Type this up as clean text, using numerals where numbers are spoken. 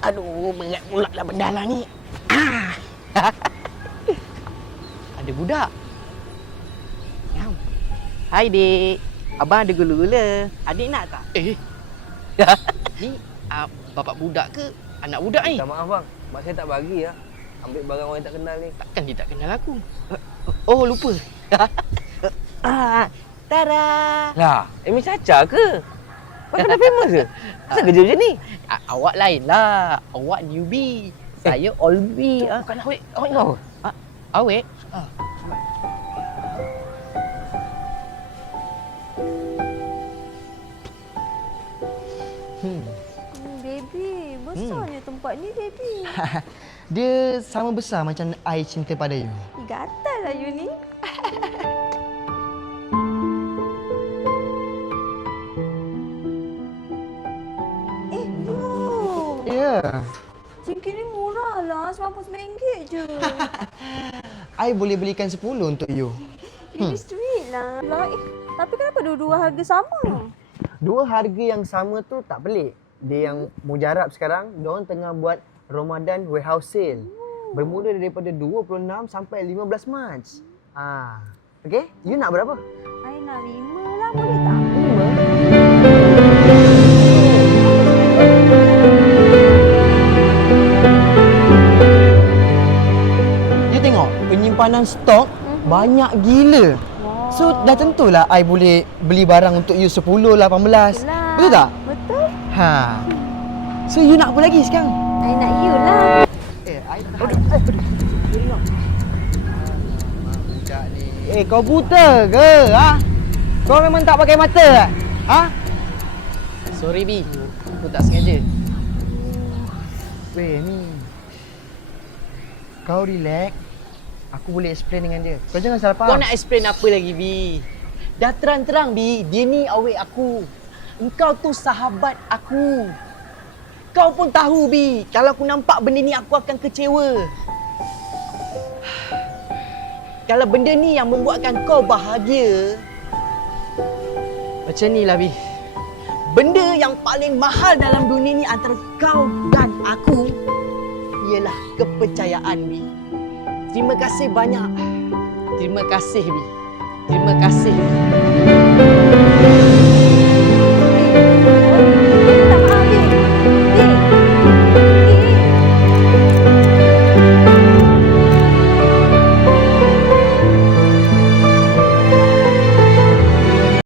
Aduh, berat pula lah benda lah ni. Ada budak. Hai, Dik. Abang ada gula-gula. Adik nak tak? Ni bapak budak ke anak budak ni? Minta maaf bang, mak saya tak bagi lah. Ambil barang orang yang tak kenal ni. Takkan dia tak kenal aku? Oh, lupa. Tada! Lah, Amy Caca ke? Bang dah famous ke? Kenapa kerja macam ni? Awak lain lah. Awak newbie. Saya oldie. Bukan awet kau. Awet? Baby, besarnya tempat ni, baby. Dia sama besar macam I cinta pada you. Gatal lah you ni. You. Ya. Cincin ni murah lah, RM99 je. I boleh belikan 10 untuk you. Baby sweet lah. Tapi kenapa dua-dua harga sama? Dua harga yang sama tu tak pelik. Dia yang mujarab sekarang, diorang tengah buat Ramadan warehouse sale. Bermula daripada 26 sampai 15 Mac. Okey, you nak berapa? I nak 5 lah, boleh tak? 5? You tengok, penyimpanan stok banyak gila. So dah tentulah I boleh beli barang untuk you 10, 18. Yelah. Betul tak? Betul. So you nak apa lagi sekarang? I nak you lah. I tak budak ni. Kau buta ke? Kau memang tak pakai mata? Sorry, Bi. Aku tak sengaja. Weh ni. Kau relax. Aku boleh explain dengan dia. Kau jangan salah faham. Kau nak explain apa lagi, Bi? Dah terang-terang, Bi. Dia ni awet aku. Engkau tu sahabat aku. Kau pun tahu, Bi. Kalau aku nampak benda ni, aku akan kecewa. Kalau benda ni yang membuatkan kau bahagia, macam ni lah, Bi. Benda yang paling mahal dalam dunia ni antara kau dan aku ialah kepercayaan, Bi. Terima kasih banyak. Terima kasih, Bi. Terima kasih.